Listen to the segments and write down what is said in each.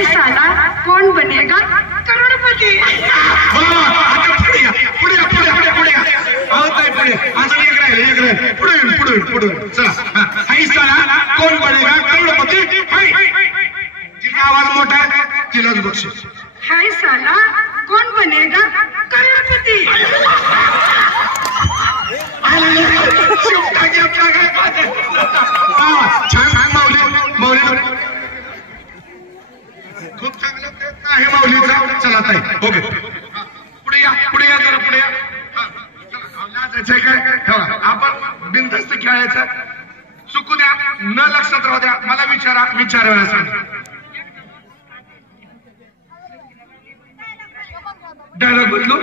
हाय साला कौन बनेगा करोड़पती. पुढे चला. हाय साला कोण बनेगा करोडपती. जिचा आवाज मोठा आहे तिलाच बक्षीस. हाय साला कौन बनेगा करोड़पती. छान माऊली खूप चांगला प्रयत्न आहे माऊलीचा. चला ताई ओके पुढे या जरा पुढे या. काय आपण बिनधास्त खेळायचं. चुकू द्या न लक्षात राहू द्या. मला विचारायला सांगा. डायलॉग बदलू.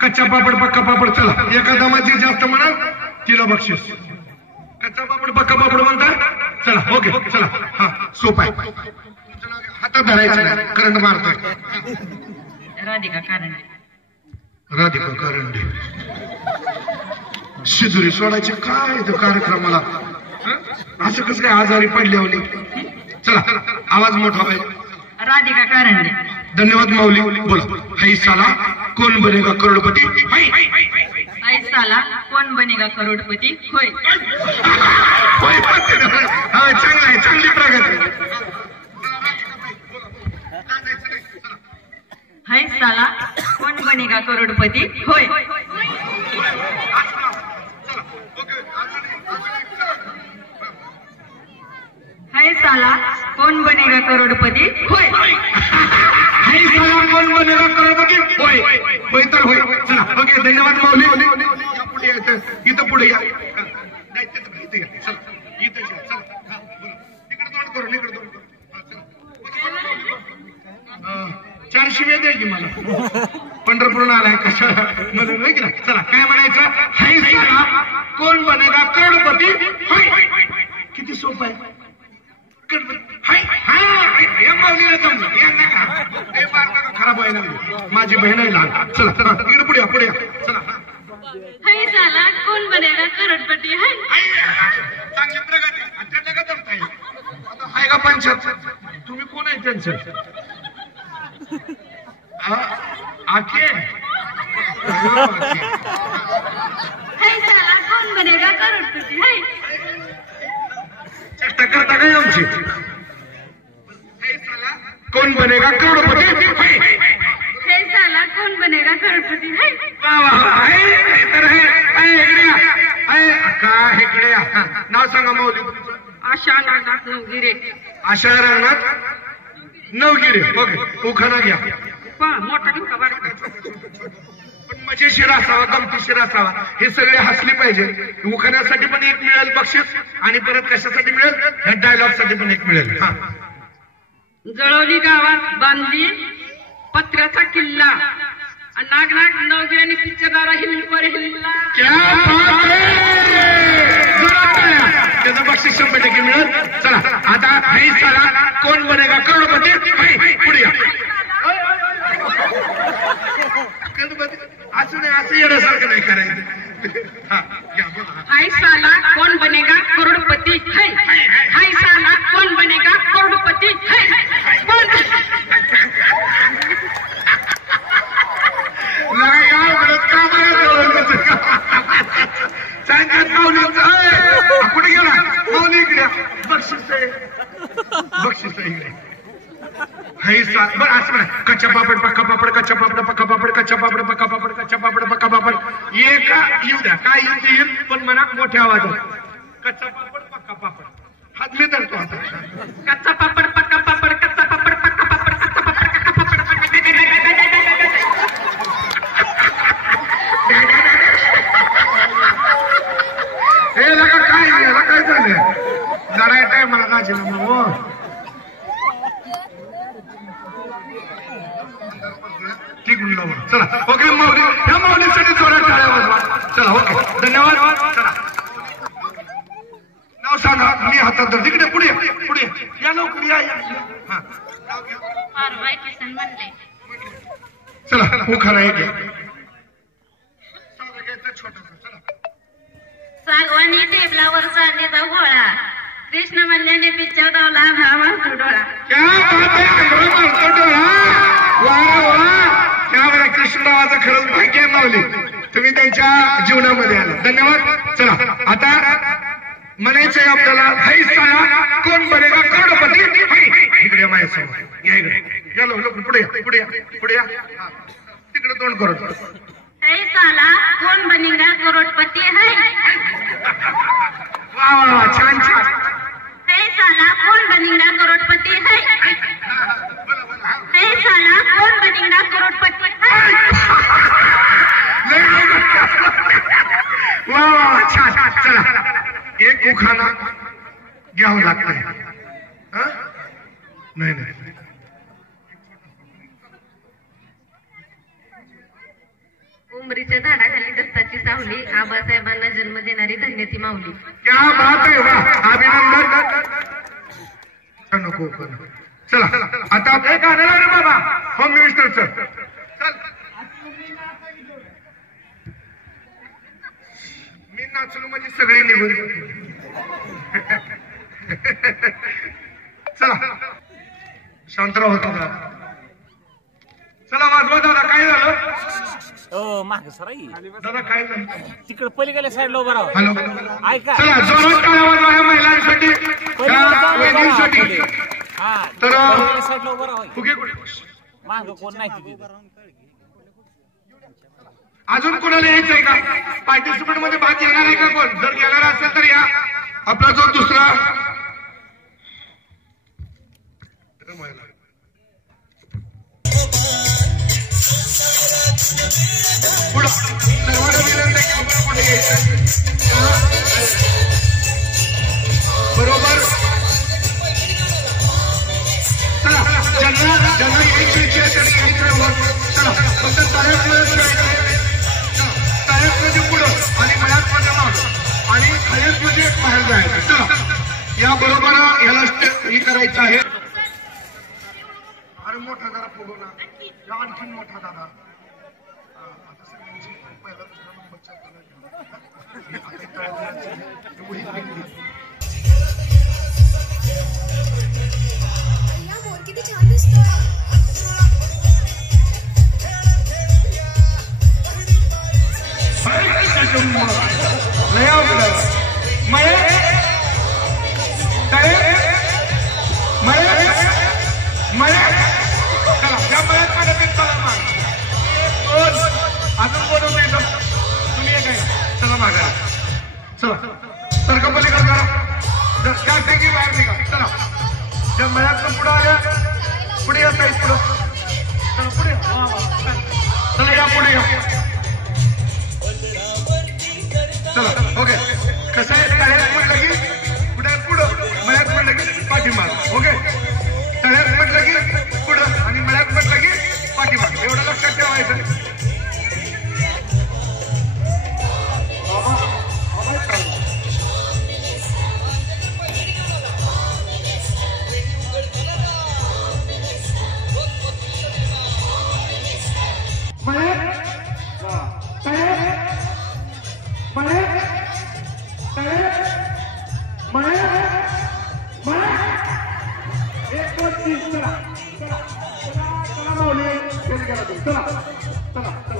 कच्चा पापड पक्का पापड. चला एका दमाची जास्त म्हणाल तिला बक्षीस. कच्चा पापड पक्का पापड म्हणता. चला ओके चला. हा सोपा आहे. हातात धरायचं करंट मारतोय. राधिका कारंडे शिदुरी सोडायचे काय तो कार्यक्रमाला. असं कसं काय आजारी पडल्यावली. चला आवाज मोठा पाहिजे. राधिका कारंडे. धन्यवाद माऊली. बोला. हाय साला कोण बनेगा करोडपती. हाय साला कौन बनेगा करोड़पती. होय चांगला आहे. चांगली प्रगती. हाय साला कौन बनेगा करोड़पती. होय हाय साला कौन बनेगा करोड़पती. होय हाय साला कोण बनेगा करोडपती. होय होय तर होय. चला ओके धन्यवाद माऊली. पुढे यायचं. इथं पुढे या. इथे या. चला इथे या. चला इकडे तोंड करून इकडे तोंड करून. 4 शिव्या द्या की मला. पंढरपूरून आलाय कशाला म्हणून नाही की. चला काय म्हणायचं. हाय साला कोण बनेगा करोडपती. किती सोपं आहे. खराब व्हायला माझी बहीण आहे लहान. चला चला इकडे पुढे पुढे. चला हाय साला कौन बनेगा करोड़पती. चांगली प्रगती. त्यांना का जमता येईल. आता हाय का पंचायत. तुम्ही कोण आहे त्यांचं. आखे हाय साला कौन बनेगा करोड़पती. चेष्टा करता काय आमची. कोण बनेगा करोडपती. हाय साला कौन बनेगा करोड़पती. इकडे नाव सांगा माऊली. आशा नागनाथ नवगिरे. आशा रांगणात नवगिरे. ओके उखाणा घ्या. मोठा घेऊ का बारीक. पण मजेशीर असावा गमतीशीर असावा. हे सगळे हसले पाहिजे. उखाण्यासाठी पण एक मिळेल बक्षीस आणि परत कशासाठी मिळेल. ह्या डायलॉग साठी पण एक मिळेल. जळवली गावात बांधली पत्र्याचा किल्ला. नागनाथ नवगिऱ्यांनी पिक्चरदारा हिल्लीवर हिल्ला. त्याचं बक्षीस 100% मिळेल. चला आता हाय साला कोण बनेगा करोडपती. पुढे या. असं नाही असं येण्यासारखं नाही करायचं. हाय साला कौन बनेगा करोड़पती. हाय साला कौन बनेगा करोड़पती. सांगत माऊली कुठे गेला. माऊली इकडे बक्षीस आहे. बक्षीस आहे इकडे. हाय साला बरं असं म्हणा. कच्चा पापड पक्का पापड. कच्चा पापड पक्का पापड. कच्चा पापड पक्का पापड. कच्चा पापड पक्का पापड. एका येऊ द्या काय येईल पण म्हणा मोठ्या आवाजात. कच्चा पापड पक्का पापड. हात मी धरतो आता. कच्चा पापड पक्का पापड. कच्चा पापड पक्का पापड. कच्चा पापड पक्का पापड. हे लगा काय याला काय झालं. लढाय टाय मला काय झालं. चला ओके माऊली. ह्या माऊलीसाठी जोरात टाळ्या वाजवा. चला ओके धन्यवाद. चला नाव सांगा. मी हातात धर. तिकडे पुढे पुढे या लवकर या. चला उखाणा एक छोटासा. चला सागवानी टेबलावर चांदीचा गोळा. कृष्ण मल्ल्याने पिच्चा धावला भावा डोळा. क्या बात आहे, अंगोळा मारतो डोळा. वा वा, त्यामुळे कृष्णरावाचं खरंच भाग्य आहे माऊली, तुम्ही त्यांच्या जीवनामध्ये आला. धन्यवाद. चला आता म्हणायचंय आपल्याला, हाय साला कोण बनेगा करोडपती. इकडे या माझ्यासमोर, या इकडे या, लोक पुढे या, पुढे या, पुढे या. तिकडे तोंड करून. है साला कौन बनेगा करोड़पति है. वा वा, छान छान. है साला कौन बनेगा करोड़पति है. है साला कौन बनेगा करोड़पति है. वा वा, छान. चला एक उखाणा घ्यावं लागतंय. नाही नाही, उमरीच्या झाडाखाली दत्ताची सावली, आबासाहेबांना जन्म देणारी धन्य ती माऊली. क्या बात आहे. वा, अभिनंदन. नको नको. चला आता ते गाणं लावलं बाबा होम मिनिस्टरचं. चल मी नाचलो म्हणजे सगळे निघून. चला शांतराव होता. चला वाजवा दादा, काय झालं. माग सराई दादा काय झालं. तिकडे पलीकडल्या साईडला उभा राहा. हॅलो, ऐका. चला जोरात टाळ्या वाजवा ह्या महिलांसाठी, वहिनींसाठी. हा, तर साईडला उभा राहा. कुठे कुठे माग कोण नाही तिथे. अजून कोणाला यायचंय का पार्टिसिपेंट मध्ये भाग घेणार आहे का कोण. जर घेणार असेल तर या. आपला जो दुसरा पुढं सर्वांना विनंती आहे की पुढे यायचं. बरोबर. चला ज्यांना यायची त्यांनी यायचं वर. चला फक्त टाळ्यात म्हणजे पुढं आणि मळ्यात म्हणजे मागं आणि खळ्यात म्हणजे बाहेर जायचं. चला या बरोबर ह्याला हे करायचं आहे. अरे मोठा जरा फुगो ना, या आणखीन मोठा दादा. आता सगळ्यांची पहिला दुसरा नंबरच्या मोर किती छान दिसतो. अजून बोलून येतो तुम्ही हे काय. चला मागा. चला सरकपलीकडे करा. त्या टँकी बाहेर निघा. चला ज्या मळ्यातून पुढे आल्या पुढे या साईड पुढं. चला पुढे. चला या पुढे या. चला ओके. कसं आहे, तळ्यात म्हटलं की पुढे पुढं, मळ्यात म्हटलं की पाठीमाग. ओके, तळ्यात म्हटलं की पुढं आणि मळ्यात म्हटलं की पाठीमाग. एवढं लक्षात ठेवायचं.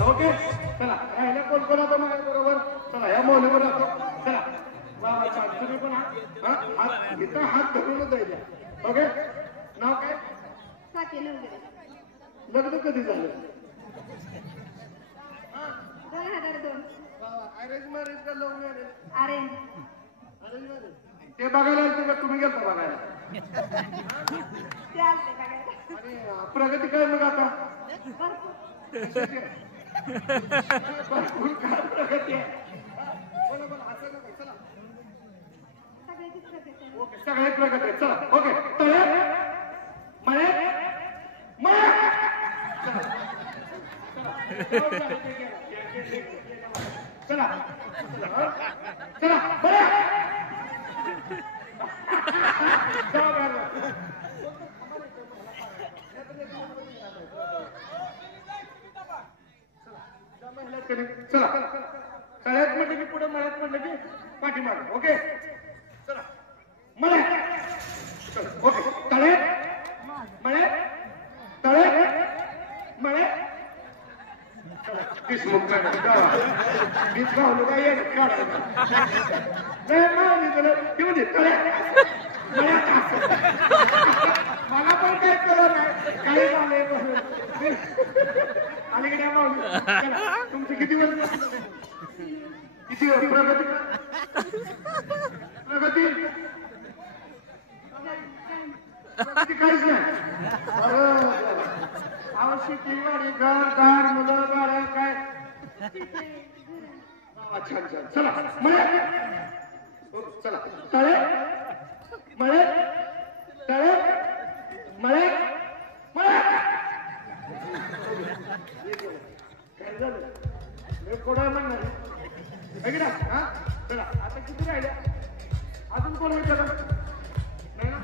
ओके. चला राहिल्या कोण कोण आता माझ्या बरोबर. चला या मौलीवर असो. चला तुम्ही पण हात इथं हात धरूनच जायच्या. ओके. नाव काय. लग्न कधी झालं. 2002. अरेंज मॅरेज का love marriage. Arrange. Arrange marriage. ते बघायला आलते का तुम्ही गेलता बघायला. ते आलते बघायला. आणि प्रगती काय मग आता. भरपूर काय प्रगती आहे. बोला बोला. असं नको. चला ओके, सगळे प्रगती आहे. चला ओके. तळ्यात मळ्यात चला चला चला तळ्यात म्हटलं की पुढे मळ्यात म्हटलं की पाठीमाग. ओके. चला मळे ओके तळे मळे तळे मळे देशमुख काय मला पण काही कळलं नाही काही झालंय अलीकडे तुमची किती वर्ष किती प्रगती प्रगती प्रगती काहीच नाही आवश्यक वाडी घर दार मुलं गाड्या काय अच्छा अच्छा चला मळे चला तळे मळे तळे मळे मळे काय झालं कोणा म्हणणार ना हा चला आता किती राहिल्या अजून कोण विचार नाही ना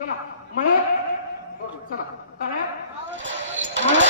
चला मळे चला तळे मळे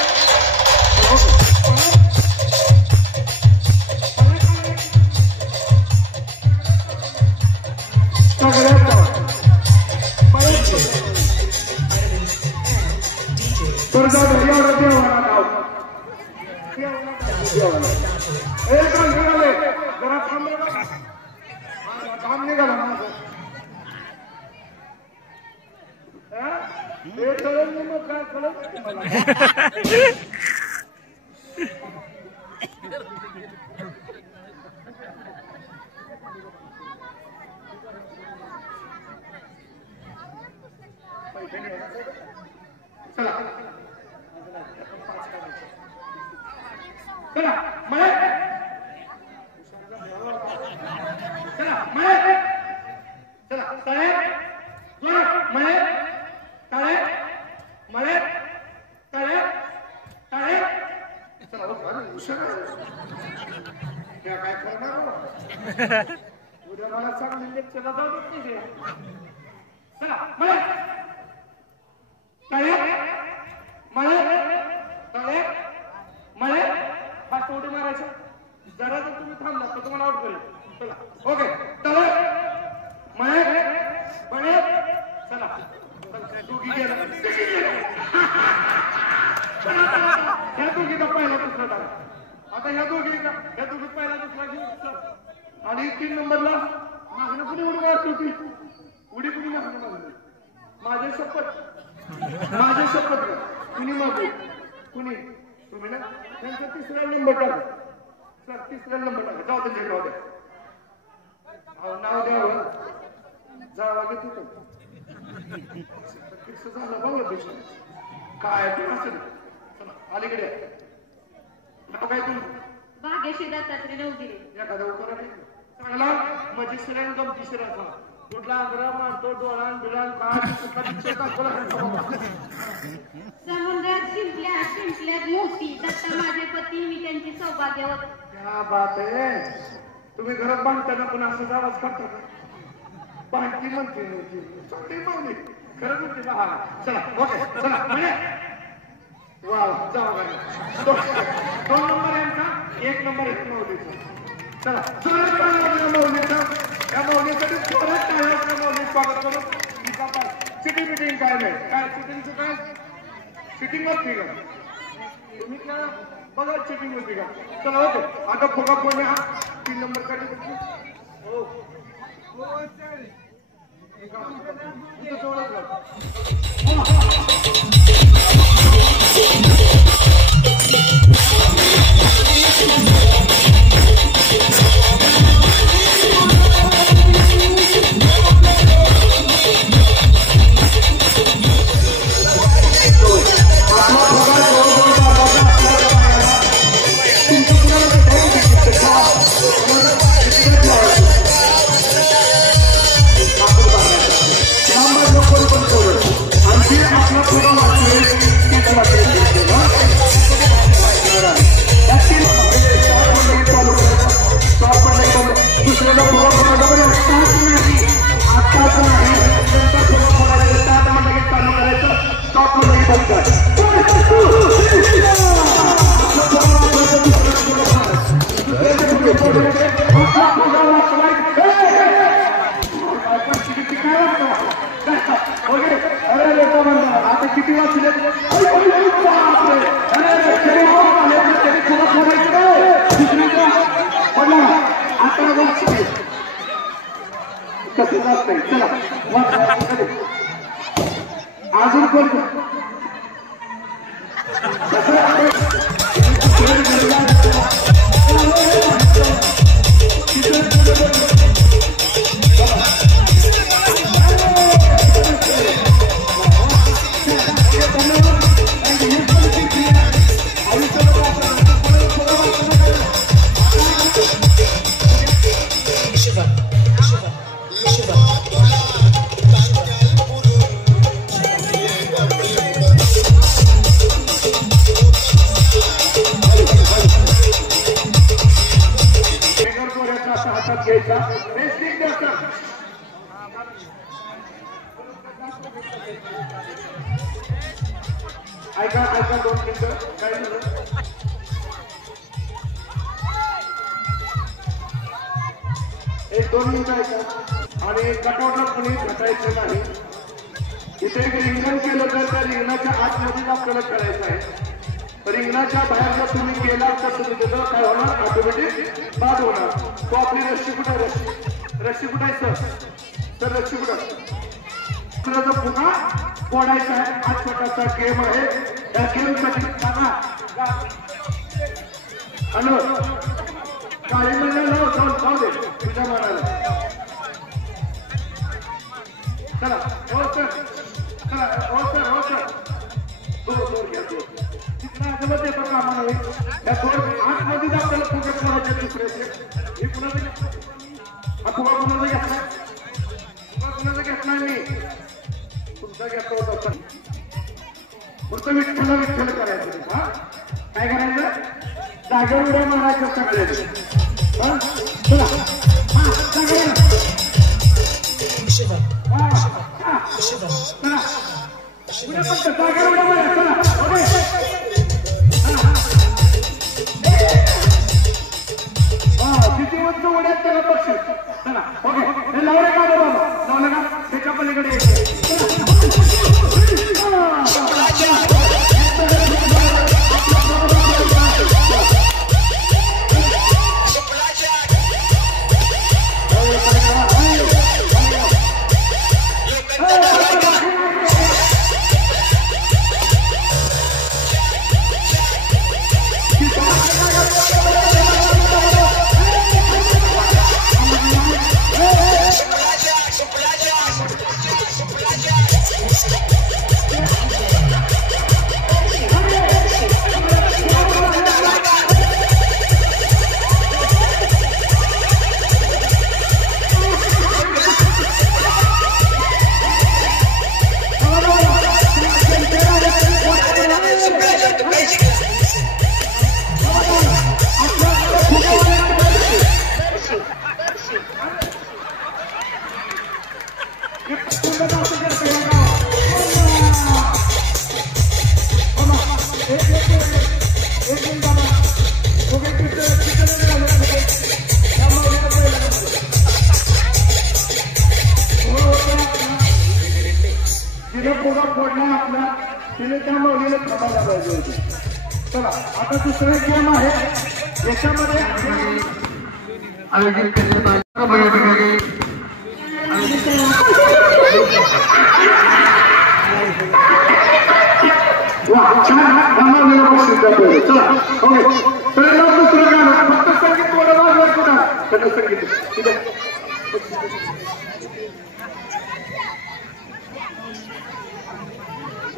उद्या मला चांगली लेक्चरला जाऊ देत नाही चला मळे तळे मळे तळे मळे फास्ट उडी मारायचं जरा जर तुम्ही थांबला तर तुम्हाला आउट करेल चला ओके तळे मळे मळे चला दोघी गेला ह्या दोघीचा पहिला दुसरा टाका आता ह्या दोघीचा पहिला दुसरा घेऊ आणि 3 नंबरला मागणं कुणी उडी मारत होती उडी कुणी मागणं मागली माझे शपथ कुणी मागू कुणी तुम्ही ना त्यांचा 3रा नंबर टाका सर 3रा नंबर टाका जाऊ दे जाऊ द्या नाव द्यावं जावा घेत होतं झालं बघलं पेक्षा काय असेल अलीकडे नाव काय तुमचं भाग्यश्री दत्तात्रय नवगिरे एखादा उतर चांगला मजेशीर गमतीशीर असा कुठला आग्रह मारतो डोळान बिळान काय समुद्रात शिंपल्यात मोती दत्ता माझे पती मी त्यांची सौभाग्यवती क्या बात आहे तुम्ही घरात बांधताना पण असं आवाज करता बांधती म्हणते चांगली मावली खरंच म्हणते हा चला ओके चला म्हणजे वा जाऊ 2 नंबर यांचा 1 नंबर एक माऊलीचा चला माऊलीचा या माऊलीसाठी परत टाळ्या माऊली स्वागत करून सिटिंग मिटिंग काय नाही काय सिटिंगचं काय सिटिंग होती का तुम्ही काय बघा सिटिंग होती का चला ओके आता फुगा कोणी हा 3 नंबर कडे हो आता किती वाजले? आता कसं जात नाही. चला अजून कोण ऐका ऐका 2 मिनिटं काय झालं? एक 2 मिनिटं ऐका आणि कटआउटला कोणी घटायचं नाही. इथे एक रिंगण केलं तर त्या रिंगणाच्या आतमध्येच आपल्याला करायचं आहे. रिंगणाच्या बाहेर जर तुम्ही केला तर तुम्ही त्याचं काय होणार? ऑटोमॅटिक बाद होणार. तो आपली रस्सी कुठे आहे? रस्सी कुठे आहे सर? रस्सी कुठं? तुला पुन्हा फोडायचा आहे. हा छोटासा गेम आहे. या गेमसाठी सांगा हॅलो काळी महिन्याला जाऊ दे तुझ्या मनाला. चला हो सर चला हो सर हो सर दोर घ्या दोर तिकडे आजोबा ते पण कामा नाही. त्या दोन आतमध्येच आपल्याला फुगत करायचे दुसऱ्याचे. हे कुणाचं हा फुगा कुणाचा घेतला? फुगा कुणाचा घेतला नाही तुमचा घेतला होता. फक्त विठ्ठल विठ्ठल करायचं. हा काय करायचं? जागेवर उड्या मारायचं सगळे. चला किती उंच उड्यात त्याला बक्षीस. चला ओके हे लावलं का बाबा? लावलं का? त्याच्या पलीकडे चला आता दुसरा गेम आहे. याच्यामध्ये आयोजित करण्यात चला ओके तर दुसरं गाणं फक्त संगीत थोडं वाजवायचं ना. त्याचं संगीत ठीक आहे.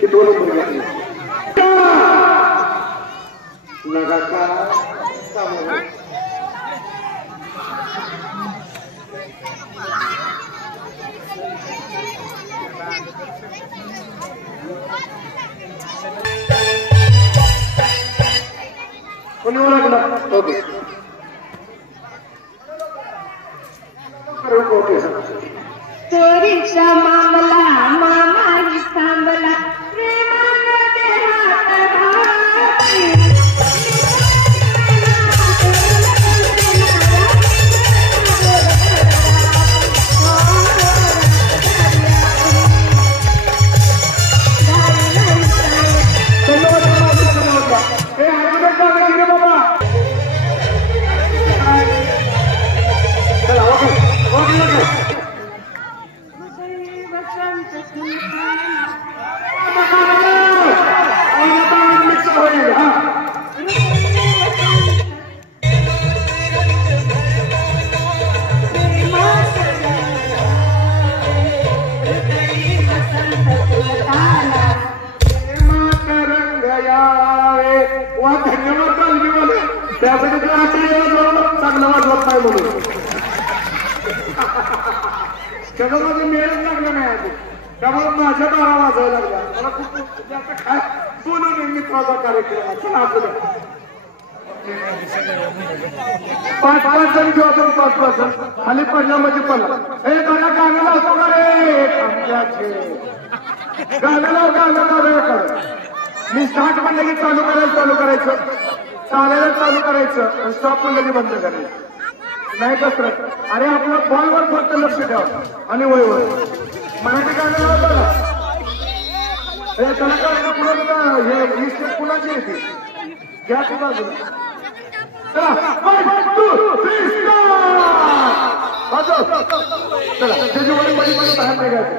किती लगातार कोणी ओळखला? ओके चोरीचा मामला मामाही थांबला तबला वाजवत नाही म्हणून त्याचा माझे मेळच लागला नाही अजून त्यामुळे माझ्या दारा वाजायला लागल्या मला खूप आता काय बोलून मित्राचा कार्यक्रम चला असू द्या 5-5 जण किंवा 5-5 जण खाली पडला म्हणजे पडला हे गाणं गाणं लावतो का रे गाणं लाव रे मी स्टार्ट म्हणलं की चालू करायचं चालायला चालू करायचं स्टॉप म्हणलं की बंद करायचं नाही कसरत अरे आपल्या बॉलवर फक्त लक्ष ठेवा आणि वयवर मराठी गाणं लावतो ना हे त्याला काय पुन्हा कुणाची येते घ्या ती बाजूला चला 1 2 3 चला त्याची वडी बाहेर निघायचं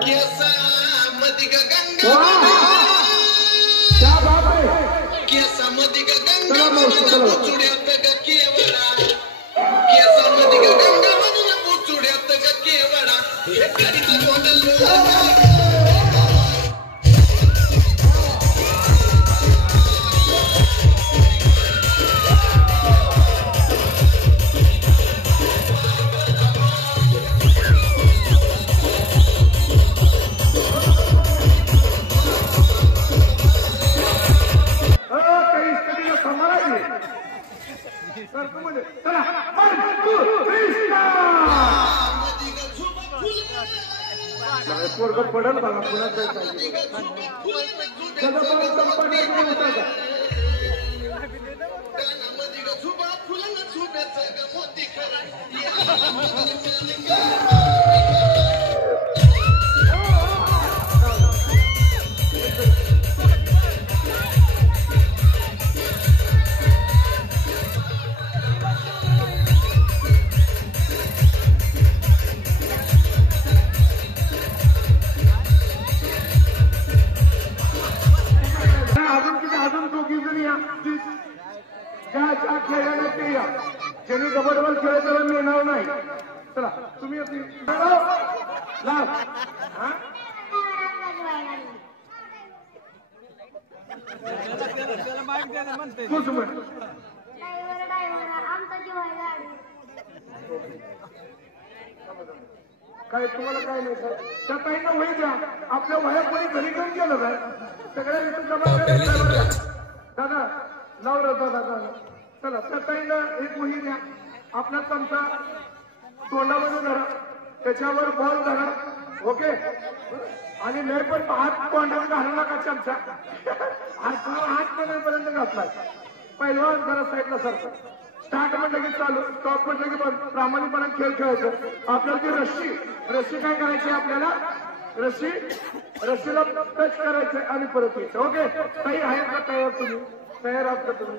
क्या बात आहे पोरग पडल बघा पुण्यात ज्यांनी डबल खेळ त्याला मिळणार नाही चला तुम्ही काय तुम्हाला काय नाही सर त्या ताईंना वही द्या आपल्या वया कोणी घरी घेऊन गेलं काय सगळ्या दादा लावलं दादा चला त्या ताईंना एक वही द्या आपला चमचा तोंडामध्ये धरा त्याच्यावर बॉल धरा ओके आणि लय पण हात तोंडावर घालू नका चमचा हात पर्यंत घातला पहिलवान जरा साईडला सरका स्टार्ट म्हटलं की चालू स्टॉप म्हटलं की प्रामाणिकपणे खेळ खेळायचं आपल्याला ती रस्सी काय करायची आपल्याला रस्सीला टच करायचं आणि परत यायचं ओके काही आहेत का तयार तुम्ही तयार आहात का तुम्ही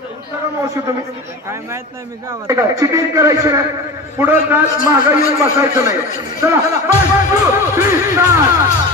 सगळं मावशी तुम्ही काय माहित नाही मी गावात चिटिंग करायची नाही पुढं जात मागं येऊन बसायचं नाही चला 1 2 3 start.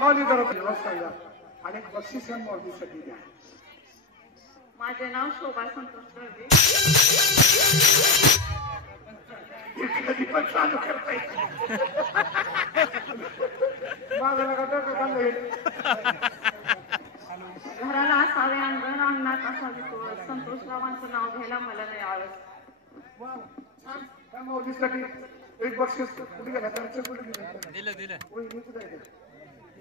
माऊली जरा व्यवस्था या आणि बक्षीस माऊलीसाठी द्या. माझे नाव शोभा संतोष दळवे. कधी पण चालू करता माझं नका डोकं खाल्लं हे. घराला असावे अंगण अंगणात असावी तोळ. संतोषरावांचं नाव घ्यायला मला नाही आवडत. वा, छान. त्या माऊलीसाठी एक बक्षीस कुठे गेला घरचं कुठे गेलं दिलं मी कुठे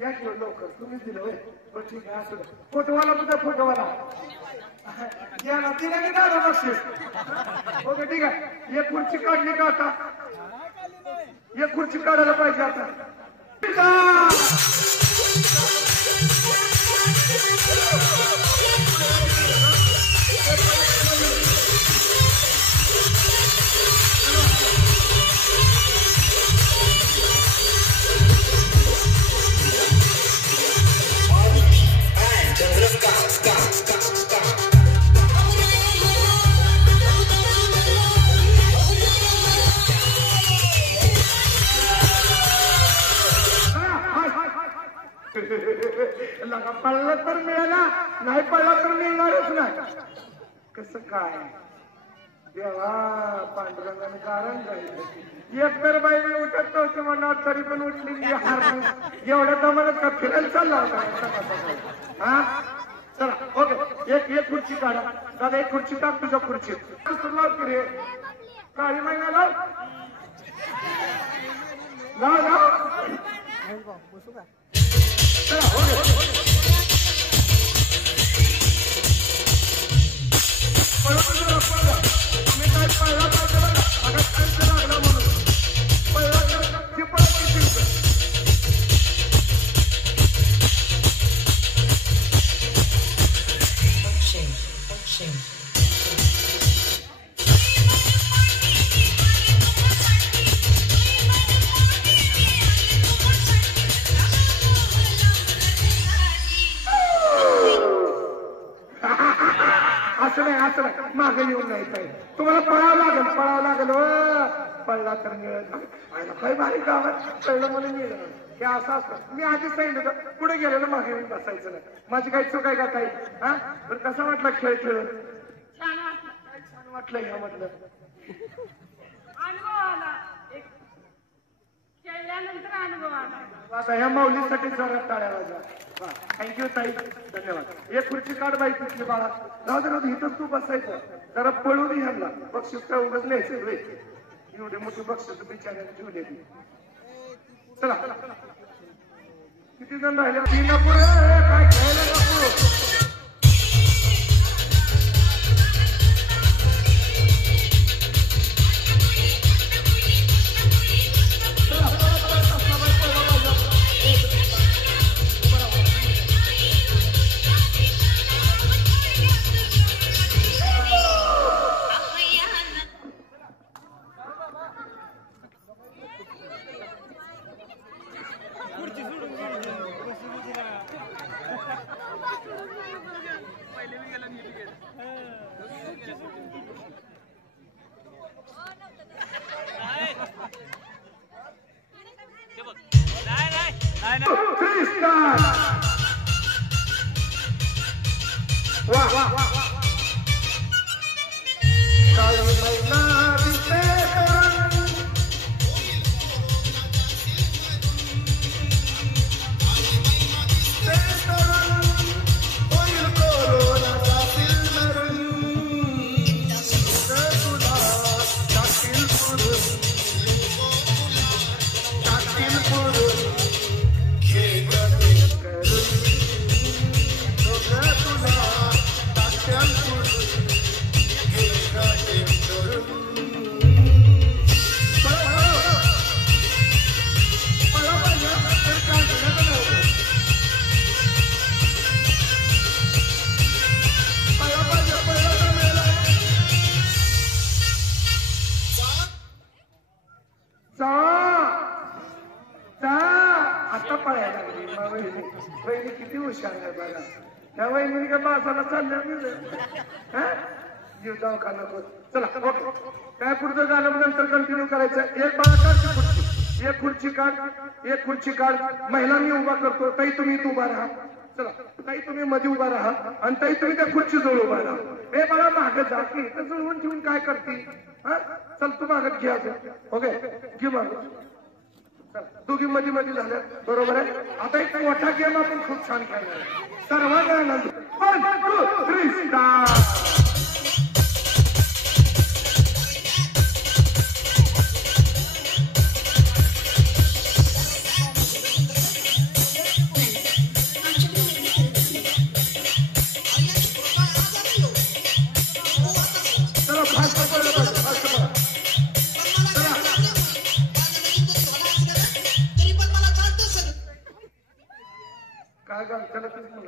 या घेऊ लवकर तुम्हीच दिलं होय पण ठीक आहे असं फोटोवाला कुठे फोटोवाला या ना तिला की दादा बक्षीस ओके ठीक आहे एक खुर्ची काढली का आता एक खुर्ची काढायला पाहिजे आता लगा पडला तर मिळाला नाही पडला तर मिळणारच नाही कसं काय देवा पांडुरंगाने कारण जाईल एक तर बाई मी उठत नव्हते म्हणणार तरी पण उठली हार एवढ्या प्रमाणात का फिरायला चालला होता हा चला ओके एक खुर्ची काढा दादा एक खुर्ची टाक तुझ्या खुर्चीत सुरुवात करूया काळी महिना लाव चला ओके तुम्ही काय पळला पाहिजे बघा आता टाइम लागला म्हणून पळला ते पळत किती असं नाही मागे येऊन नाही पाहिजे तुम्हाला पळावं लागेल पळला तर मिळत काही भारी गावात कळलं म्हणून मिळलं हे असं असतं मी आधीच सांगितलं होतं पुढे गेलेलं मागे येऊन बसायचं नाही माझी काही चूक आहे का ताई हा पण कसा वाटला खेळ खेळून छान वाटलं ह्यामधलं अनुभव आला खेळल्यानंतर अनुभव आला आता ह्या माऊलीसाठी जरा टाळ्या वाजा थँक्यू ताई धन्यवाद एक खुर्ची काढ बाई तिथली बाळा जाऊ दे इथंच तू बसायचं जरा पळून ह्यांना बक्षीस काय उगाच न्यायचं रे एवढे मोठी बक्षीस बिचाऱ्याने ठेवले चला किती जण राहिले काय खेळायला नको वा काळी मैना दिसते बहिणी किती हुशार आहे बघा त्या वहिनी का बाजाला चालल्या जीव जाऊ का नको चला ओके काय पुढचं गाणं नंतर कंटिन्यू करायचं एक बाळा काढते खुर्ची एक खुर्ची काढ महिलांनी उभा करतो ताई तुम्ही इथं उभा राहा चला ताई तुम्ही मध्ये उभा राहा आणि ताई तुम्ही त्या खुर्चीजवळ उभा राहा हे बाळा मागे जा की इथं जुळवून ठेवून काय करते हा चल तू मागत घ्या ओके घे माग दोघी मध्ये मध्ये झाल्या बरोबर आहे आता एक मोठा गेम आपण खूप छान खेळणार सर्वांना आनंद 1 2 3 स्टार्ट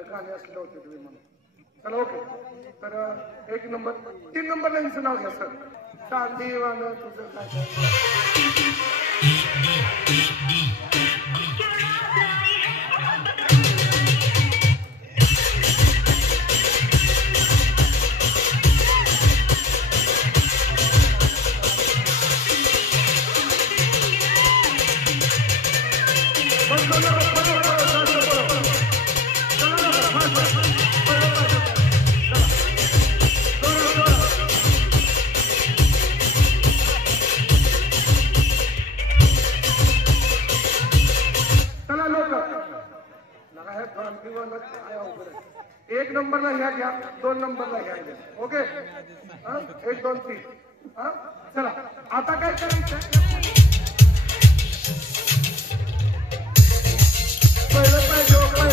गाणे असले होते तुम्ही म्हणून चला ओके तर 1 नंबर 3 नंबर लाईनचं नाव घ्या सर चांदीवानं तुझं काय एक नंबरला ह्या घ्या 2 नंबरला ह्या घ्या ओके 1 2 3 चला आता काय करायचं पहिलं पाहिजे होता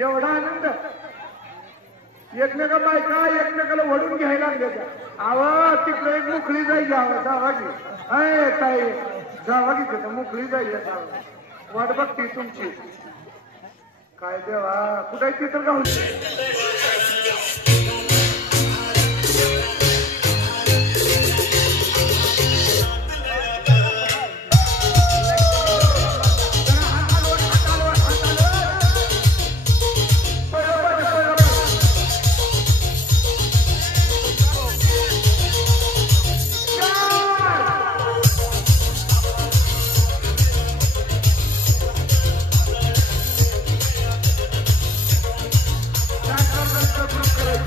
एवढा आनंद एकमेका बायका एकमेकाला वडून घ्यायला लागल्या आवा तिकडे एक मुकळी जाई जावा जावा की अय ताई जावा की तिथं मुकळी जाई वाट बघती तुमची काय देवा कुठे तिथं का करायचं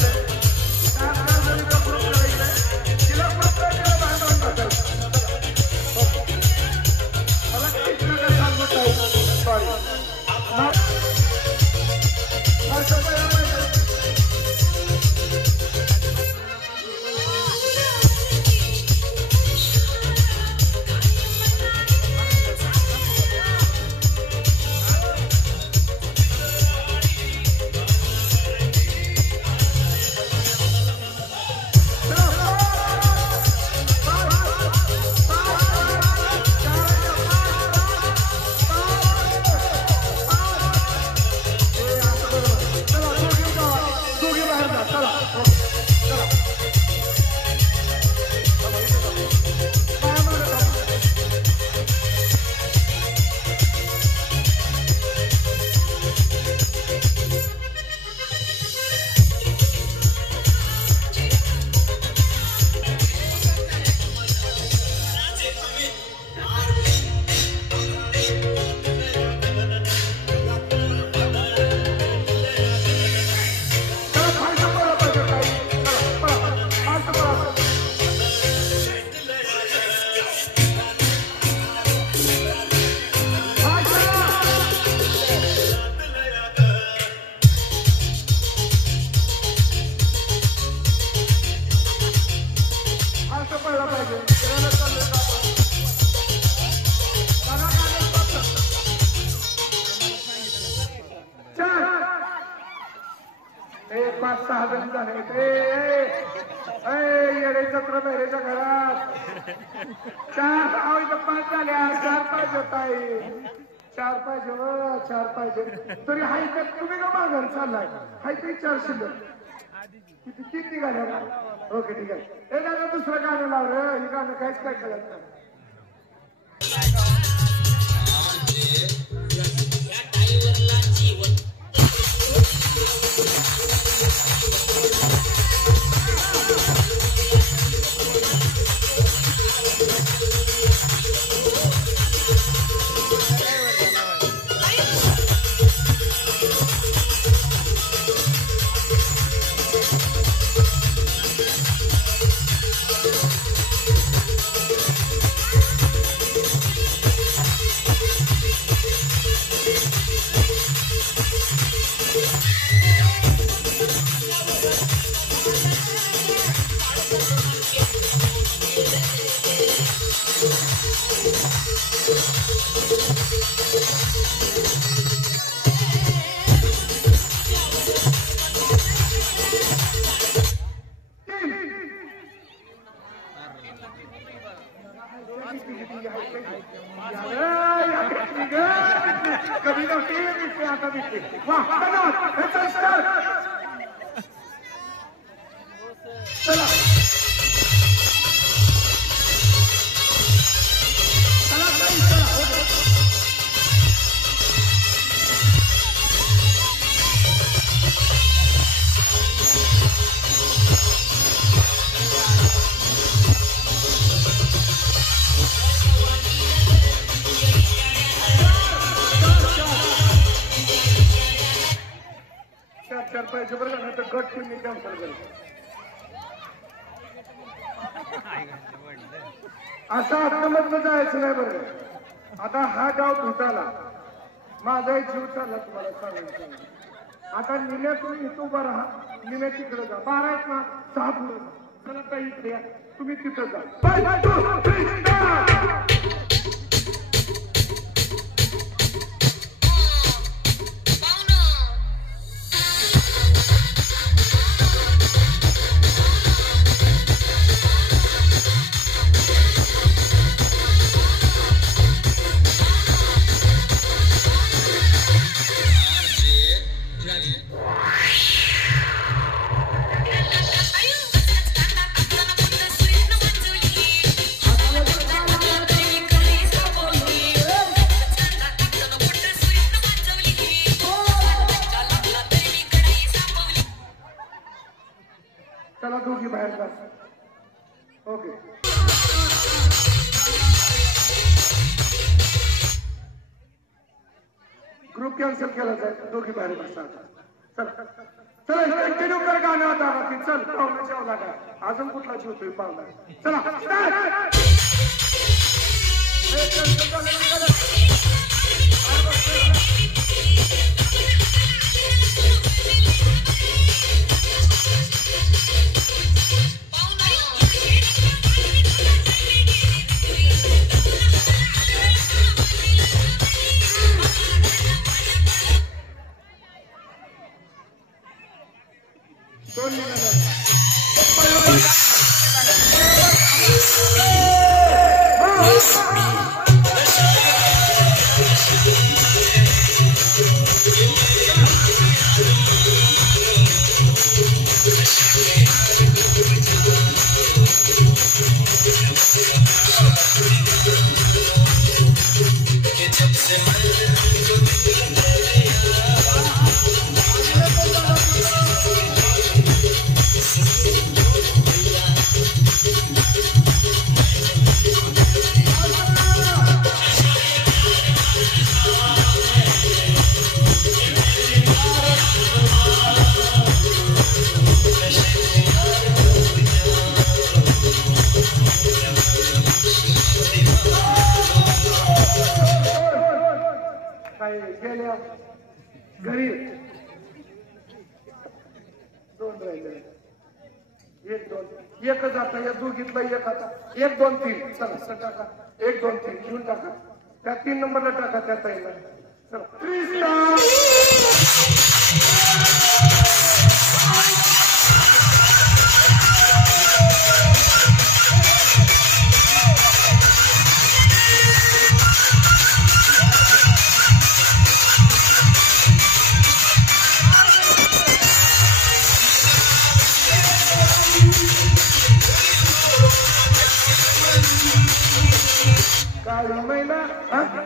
गली झाले येडे जत्रा मेरेच्या घरात 4 5 झाल्या 4 पाहिजे ताई 4 पाहिजे तरी हाय तर तुम्ही का माघार चाललाय हाय तरी 4 शिल्लक किती 3 निघाल्या ना ओके ठीक आहे हे दादा दुसरं गाणं लाव रे हे गाणं काहीच काय कळत नाही कभी नव्हती आता दिसते चला पैसे बरं का तर गट तुम्ही कॅन्सल करेल असं आत्ममधलं जायचं नाही बरं आता हा गाव धुताला माझा जीव चालला तुम्हाला सांगायचं आता निम्यातून इथं उभा राहा निम्या तिकडे जा 12 आहेत ना 6 पुढे जा चला काही इकडे या तुम्ही तिथं जा चला दोघी बाहेर जा ओके ग्रुप कॅन्सल केला जाईल दोघी बाहेर बसा चला चला कंटिन्यू कर गाणं आता चल पाहुणा जेवला का अजून कुठला जेवतोय पाहुणा चला घरी 2 राहिले 1 2 एकच आता या दोघीतला एक आता 1 2 3 चला टाका 1 2 3 घेऊन टाका त्या 3 नंबरला टाका त्या ताईला चला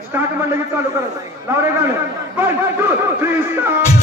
स्टार्ट म्हणलं की चालू करत लाव रे गाणं 1 2 3 स्टार्ट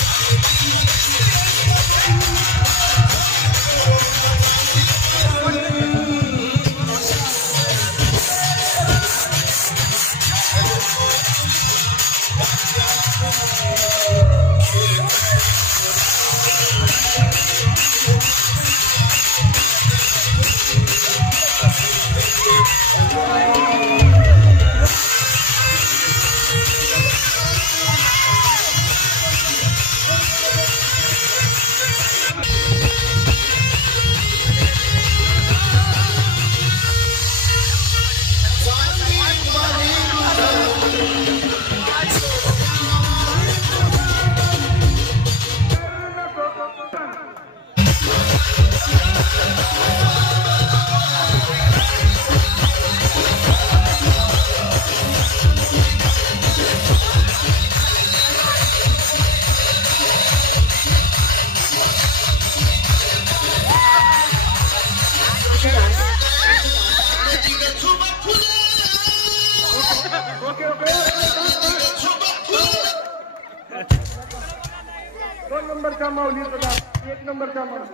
नंबरचा माऊली 1 नंबरचा माऊली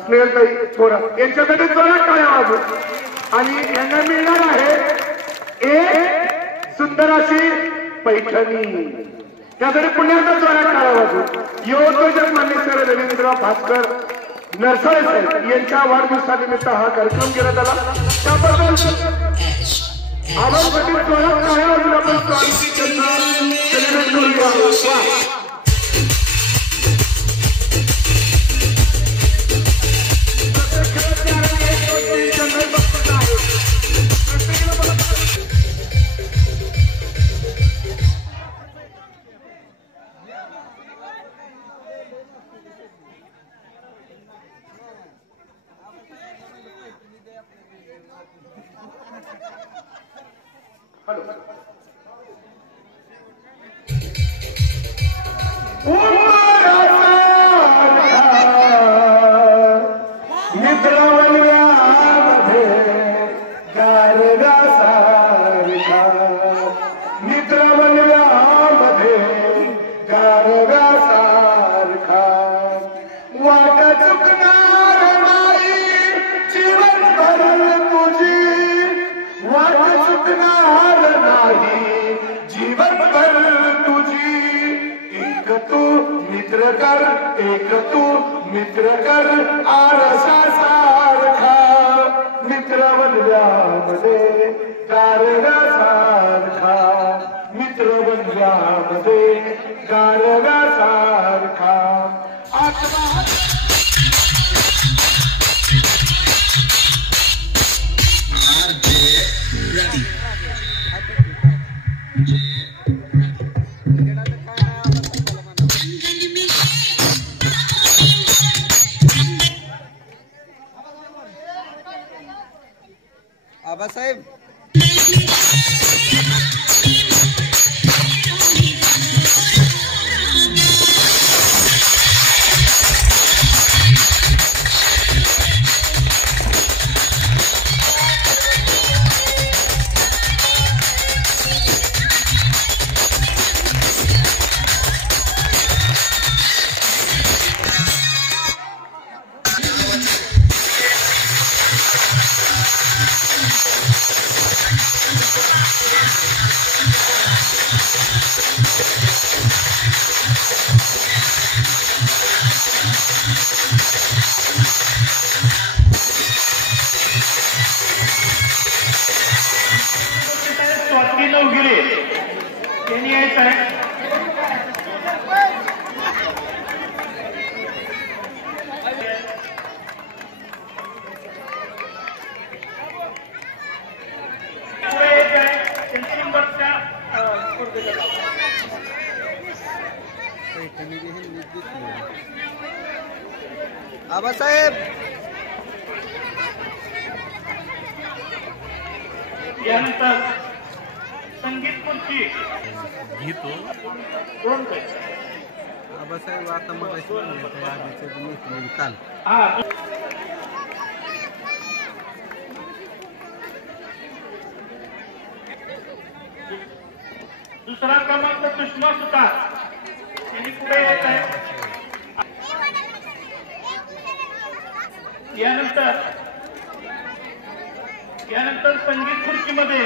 स्नेहलताई थोरा यांच्याकडे जोरात टाळ्या वाजू आणि यांना मिळणार आहे एक सुंदर अशी पैठणी त्याकडे पुण्याचा जोरात टाळ्या वाजू योगोजक मान्य सर रवींद्र भास्कर नरसाळे साहेब यांच्या वाढदिवसानिमित्त हा कार्यक्रम घेण्यात आला त्याबद्दल आभारसाठी जोरात टाळ्या वाजून आपण सेलिब्रेट करूया एक तू मित्र कर आरसा सारखा मित्र बनल्यामध्ये कारगा सारखा मित्र बनल्यामध्ये कारगा सारखा आबासाहेब आबासाहेब यानंतर संगीत खुर्ची घेतो दोन आबासाहेब आता मग काल हा दुसरा क्रमांक सुषमा सुतार यांनी पुढे येत आहे. यानंतर संगीत खुर्चीमध्ये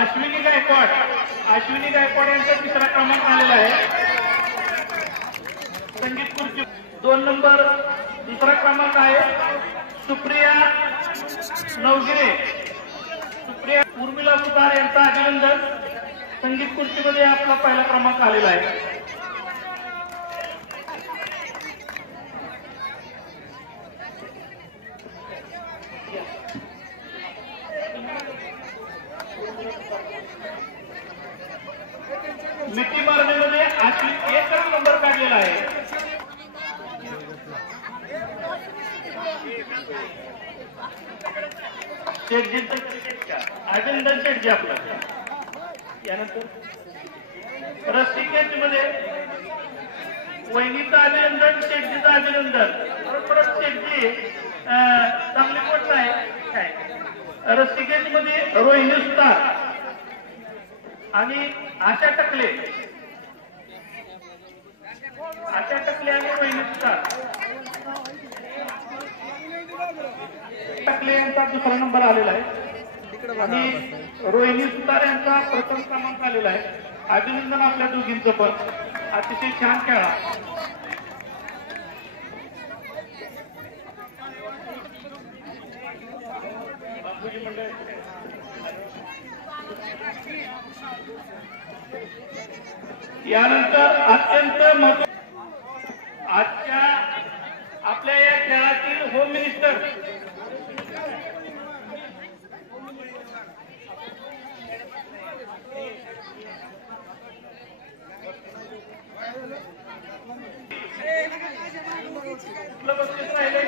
अश्विनी गायकवाड यांचा तिसरा क्रमांक आलेला आहे. संगीत खुर्ची 2 नंबर दुसरा क्रमांक आहे सुप्रिया नवगिरे. सुप्रिया उर्मिला सुतार यांचा अभिनंदन. संगीत खुर्चीमध्ये आपला पहिला क्रमांक आलेला आहे. मिठी मारण्यामध्ये अश्विन 1 नंबर काढलेला आहे. अभिनंदन शेटजी आपलं. यानंतर रस्तिकेमध्ये वहिनीचं अभिनंदन, शेटजीचं अभिनंदन. परत शेटजी चांगली गोष्ट आहे काय. रस्तिकेमध्ये रोहिणी सुतार आणि आशा टकले आणि रोहिणी सुतार टकले यांचा दुसरा नंबर आलेला आहे आणि रोहिणी सुतार यांचा प्रथम क्रमांक आलेला आहे. अभिनंदन आपल्या दोघींचं पण. अतिशय छान खेळा. यानंतर अत्यंत आजच्या आपल्या या खेळातील होम मिनिस्टर बक्षीस राहिले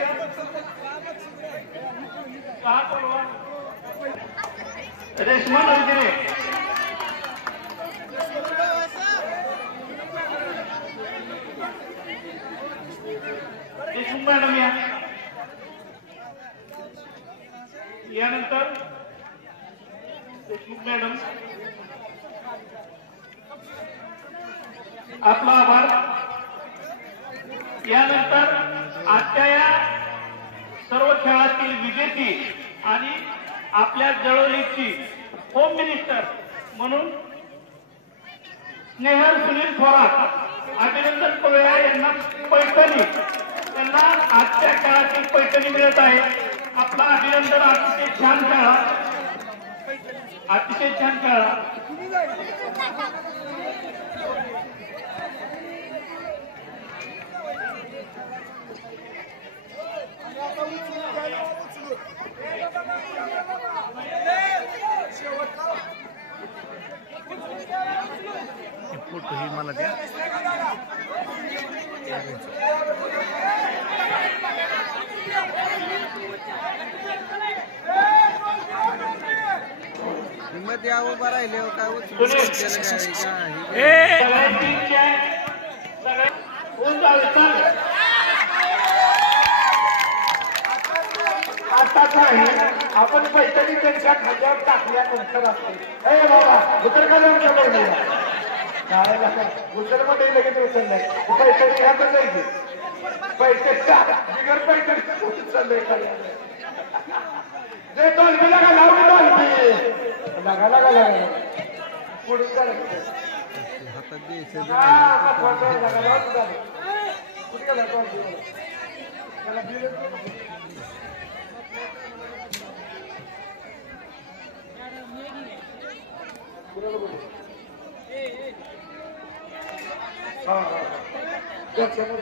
रेश्मा नवगिरे. देशमुख मॅडम यानंतर देशमुख मॅडम आपला आभार. यानंतर आजच्या या सर्व खेळातील विजेती आणि आपल्या जळोलीची होम मिनिस्टर म्हणून स्नेहल सुनील थोरात, अभिनंदन पवळ्या यांना पैठणी, त्यांना आजच्या खेळातील पैठणी मिळत आहे. आपला अभिनंदन. अतिशय छान खेळा, अतिशय छान खेळा. फोटो ही मला द्या. हिंमत या उभा राहिले काय आताच आहे. आपण पैठणी त्यांच्या खांद्यावर टाकल्यानंतर असते बाबा उतर का उचलमध्ये लगेच उचललंय पैठणी घ्यातच नाही की पैठणीच्या बिगर पैठणी उचललंय खाली. जे टॉलबी लागा लावली टॉलबी लागा लागा लागा पुढे हातात द्यायचं त्याला बिल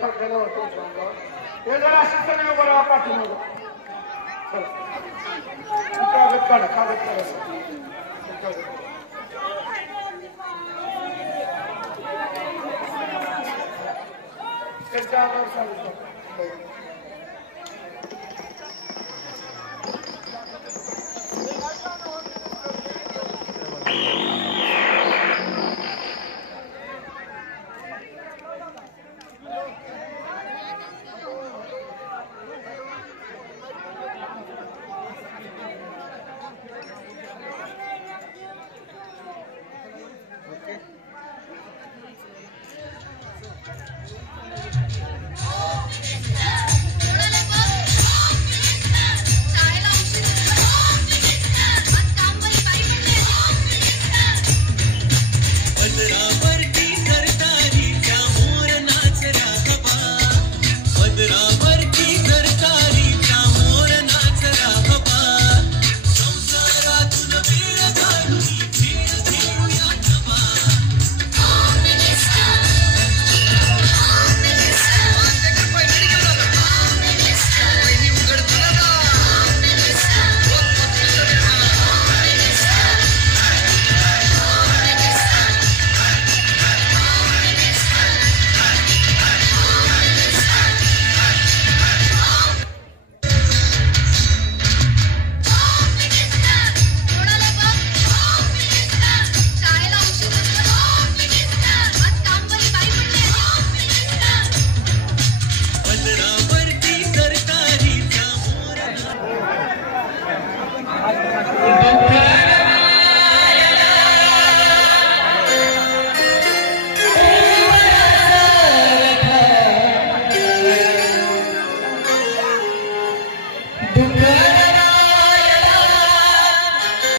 टाकायला होतो ते जरा असेल तर बरोबर पाठवून कागद काढा कागद काढा. त्यांच्या अंगावर सांगितलं दुःख